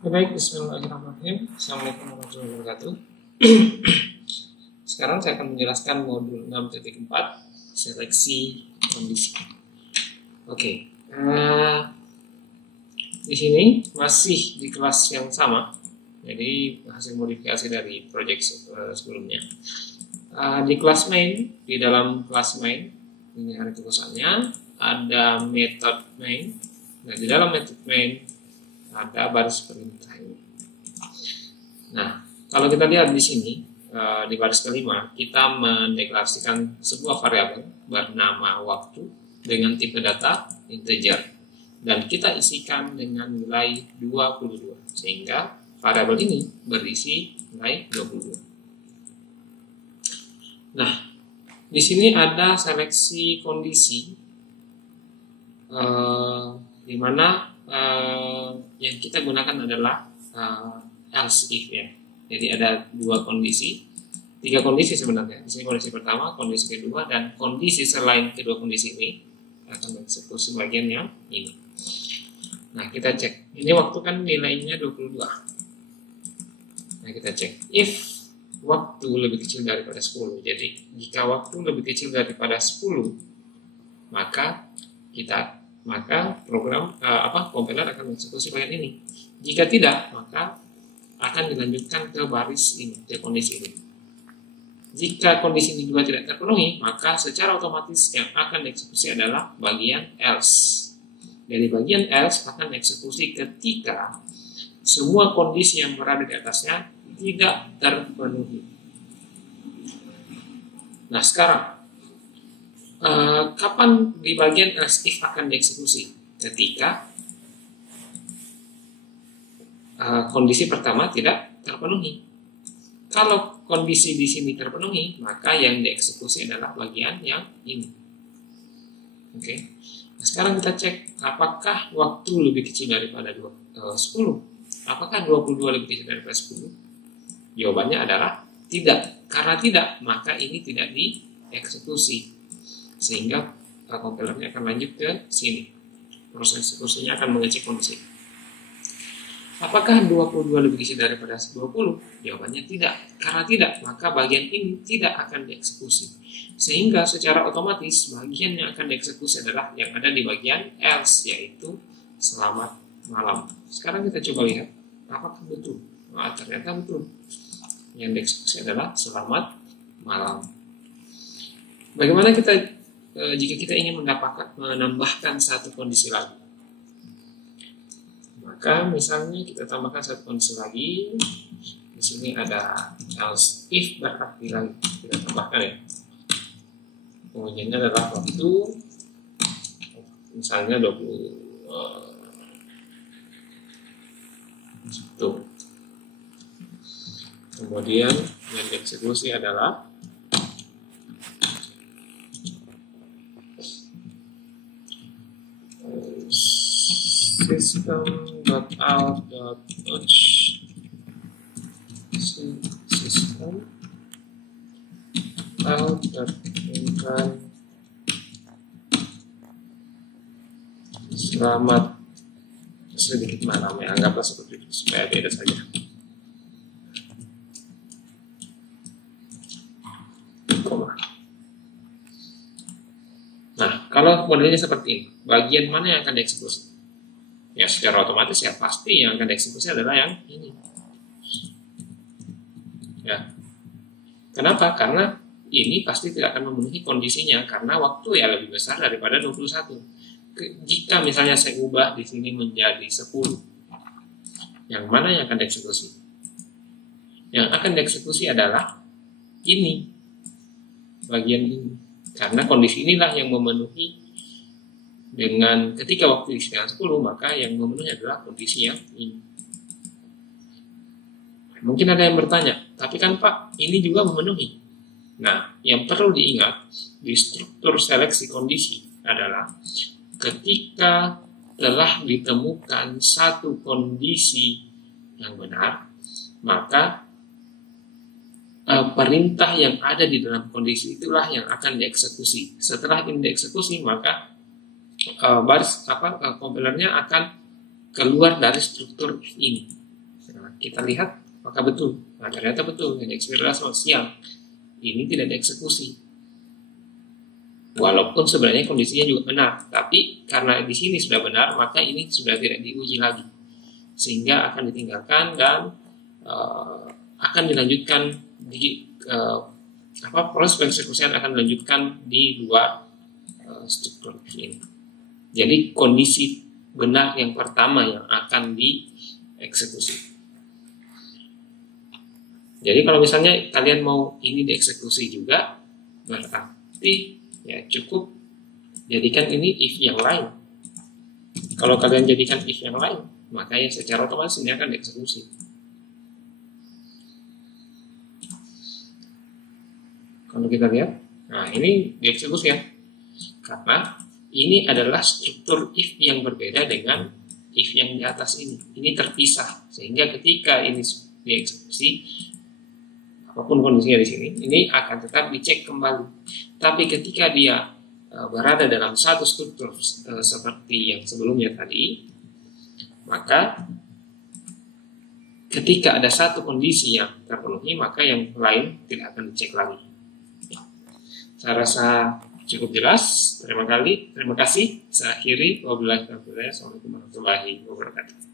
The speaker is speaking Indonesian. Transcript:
Baik, bismillahirrahmanirrahim. Assalamualaikum warahmatullahi wabarakatuh. Sekarang saya akan menjelaskan modul 6.4 seleksi kondisi. Oke, di sini masih di kelas yang sama, jadi hasil modifikasi dari project sebelumnya. Di kelas main, di dalam kelas main ini ada tulisannya, ada method main. Nah, di dalam method main ada baris perintah ini. Nah, kalau kita lihat di sini di baris kelima, kita mendeklarasikan sebuah variabel bernama waktu dengan tipe data integer dan kita isikan dengan nilai 22 sehingga variabel ini berisi nilai 22. Nah, di sini ada seleksi kondisi di mana yang kita gunakan adalah else if ya. Jadi ada tiga kondisi sebenarnya. Di sini kondisi pertama, kondisi kedua, dan kondisi selain kedua kondisi ini akan eksekusi bagian yang ini. Nah, kita cek. Ini waktu kan nilainya 22. Nah, kita cek. If waktu lebih kecil daripada 10. Jadi, jika waktu lebih kecil daripada 10, maka program kompiler akan mengeksekusi bagian ini. Jika tidak, maka akan dilanjutkan ke baris ini, ke kondisi ini. Jika kondisi ini juga tidak terpenuhi, maka secara otomatis yang akan dieksekusi adalah bagian else. Dari bagian else akan dieksekusi ketika semua kondisi yang berada di atasnya tidak terpenuhi. Nah, sekarang kapan di bagian else if akan dieksekusi? Ketika kondisi pertama tidak terpenuhi. Kalau kondisi di sini terpenuhi, maka yang dieksekusi adalah bagian yang ini. Oke. Nah, sekarang kita cek apakah waktu lebih kecil daripada 10? Apakah 22 lebih kecil daripada 10? Jawabannya adalah tidak. Karena tidak, maka ini tidak dieksekusi. Sehingga kompilernya akan lanjut ke sini. Proses eksekusinya akan mengecek kondisi. Apakah 22 lebih kecil daripada 20? Jawabannya tidak. Karena tidak, maka bagian ini tidak akan dieksekusi. Sehingga secara otomatis bagian yang akan dieksekusi adalah yang ada di bagian else, yaitu selamat malam. Sekarang kita coba lihat apakah betul. Nah, ternyata betul. Yang dieksekusi adalah selamat malam. Bagaimana jika kita ingin menambahkan satu kondisi lagi? Maka misalnya kita tambahkan satu kondisi lagi. Di sini ada else if berarti lagi kita tambahkan ya. Pengujiannya adalah waktu misalnya 21. Kemudian yang dieksekusi adalah system.out.watch system.out.inkan selamat sedikit malam ya, anggaplah seperti itu supaya beda saja. Nah, kalau modelnya seperti ini, bagian mana yang akan dieksekusi? Ya, secara otomatis ya pasti yang akan dieksekusi adalah yang ini. Ya. Kenapa? Karena ini pasti tidak akan memenuhi kondisinya karena waktu ya lebih besar daripada 21. Jika misalnya saya ubah di sini menjadi 10, yang mana yang akan dieksekusi? Yang akan dieksekusi adalah ini, bagian ini. Karena kondisi inilah yang memenuhi dengan ketika waktu diisikan 10, maka yang memenuhi adalah kondisi yang ini. Mungkin ada yang bertanya, tapi kan Pak, ini juga memenuhi. Nah, yang perlu diingat di struktur seleksi kondisi adalah ketika telah ditemukan satu kondisi yang benar, maka perintah yang ada di dalam kondisi itulah yang akan dieksekusi. Setelah ini dieksekusi, maka kompilernya akan keluar dari struktur if ini. Nah, kita lihat apakah betul. Nah, ternyata betul, yang ekspirasi siang ini tidak dieksekusi. Walaupun sebenarnya kondisinya juga benar, tapi karena di sini sudah benar, maka ini sudah tidak diuji lagi, sehingga akan ditinggalkan dan akan dilanjutkan di proses pengeksekusian akan dilanjutkan di luar struktur ini. Jadi kondisi benar yang pertama yang akan dieksekusi. Jadi kalau misalnya kalian mau ini dieksekusi juga, berarti ya cukup jadikan ini if yang lain. Kalau kalian jadikan if yang lain, maka ya secara otomatis ini akan dieksekusi. Kalau kita lihat, nah ini dieksekusi ya, karena ini adalah struktur if yang berbeda dengan if yang di atas ini. Ini terpisah, sehingga ketika ini dieksekusi, apapun kondisinya di sini, ini akan tetap dicek kembali. Tapi ketika dia berada dalam satu struktur seperti yang sebelumnya tadi, maka ketika ada satu kondisi yang terpenuhi, maka yang lain tidak akan dicek lagi. Saya rasa cukup jelas. Terima kasih. Saya akhiri. Wabillahi taufiq. Assalamualaikum warahmatullahi wabarakatuh.